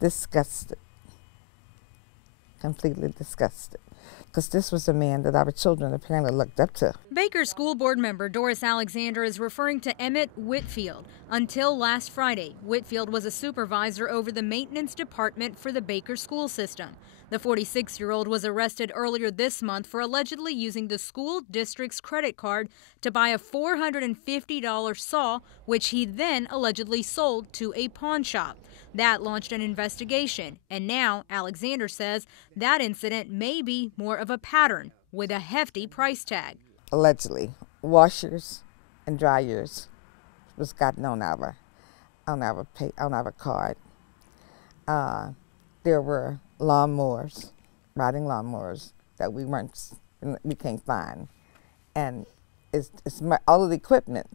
disgusted, completely disgusted, because this was a man that our children apparently looked up to. Baker School Board member Doris Alexander is referring to Emmett Whitfield. Until last Friday, Whitfield was a supervisor over the maintenance department for the Baker school system. The 46-year-old was arrested earlier this month for allegedly using the school district's credit card to buy a $450 saw, which he then allegedly sold to a pawn shop. That launched an investigation, and now Alexander says that incident may be more of a pattern with a hefty price tag. Allegedly, washers and dryers was gotten on our card. There were lawnmowers, riding lawnmowers that we can't find, and all of the equipment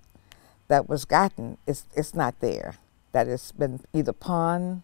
that was gotten it's not there. That has been either pawned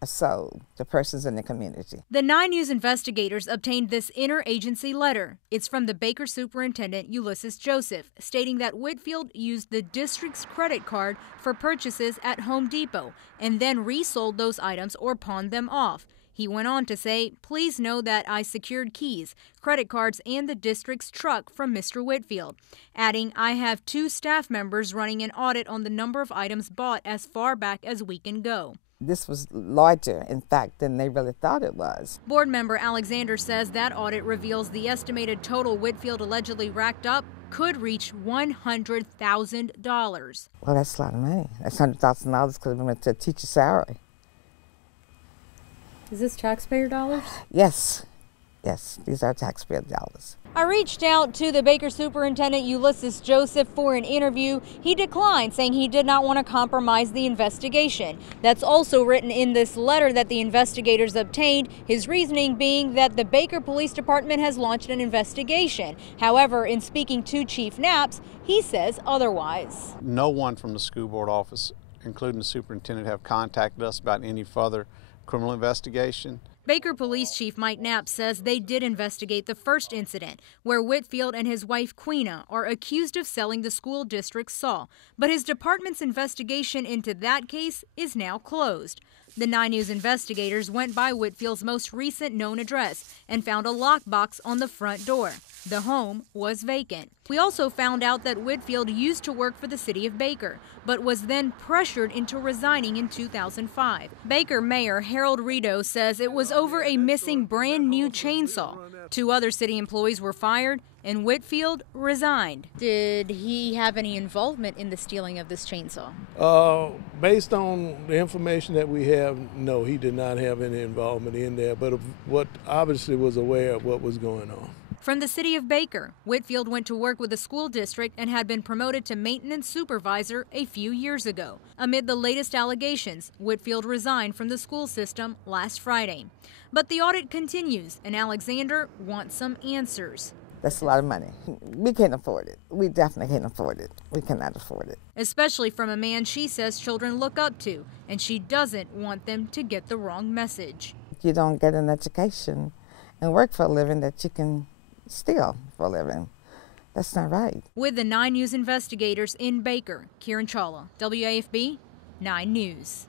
or sold to persons in the community. The 9 News investigators obtained this interagency letter. It's from the Baker Superintendent Ulysses Joseph, stating that Whitfield used the district's credit card for purchases at Home Depot and then resold those items or pawned them off. He went on to say, "Please know that I secured keys, credit cards, and the district's truck from Mr. Whitfield," adding, "I have 2 staff members running an audit on the number of items bought as far back as we can go." This was larger, in fact, than they really thought it was. Board member Alexander says that audit reveals the estimated total Whitfield allegedly racked up could reach $100,000. Well, that's a lot of money. That's $100,000 could have went to a teacher's salary. Is this taxpayer dollars? Yes, these are taxpayer dollars. I reached out to the Baker Superintendent Ulysses Joseph for an interview. He declined, saying he did not want to compromise the investigation. That's also written in this letter that the investigators obtained, his reasoning being that the Baker Police Department has launched an investigation. However, in speaking to Chief Knaps, he says otherwise. No one from the school board office, including the superintendent, have contacted us about any further criminal investigation. Baker Police Chief Mike Knapp says they did investigate the first incident, where Whitfield and his wife Queena are accused of selling the school district's saw, but his department's investigation into that case is now closed. The 9 News investigators went by Whitfield's most recent known address and found a lockbox on the front door. The home was vacant. We also found out that Whitfield used to work for the city of Baker, but was then pressured into resigning in 2005. Baker Mayor Harold Rito says it was over a missing brand new chainsaw. 2 other city employees were fired and Whitfield resigned. Did he have any involvement in the stealing of this chainsaw? Based on the information that we have, no, he did not have any involvement in there, but what obviously was aware of what was going on. From the city of Baker, Whitfield went to work with the school district and had been promoted to maintenance supervisor a few years ago. Amid the latest allegations, Whitfield resigned from the school system last Friday. But the audit continues, and Alexander wants some answers. That's a lot of money. We can't afford it. We definitely can't afford it. We cannot afford it. Especially from a man she says children look up to, and she doesn't want them to get the wrong message. You don't get an education and work for a living that you can steal for a living. That's not right. With the 9 News investigators in Baker, Kieran Chawla, WAFB 9 News.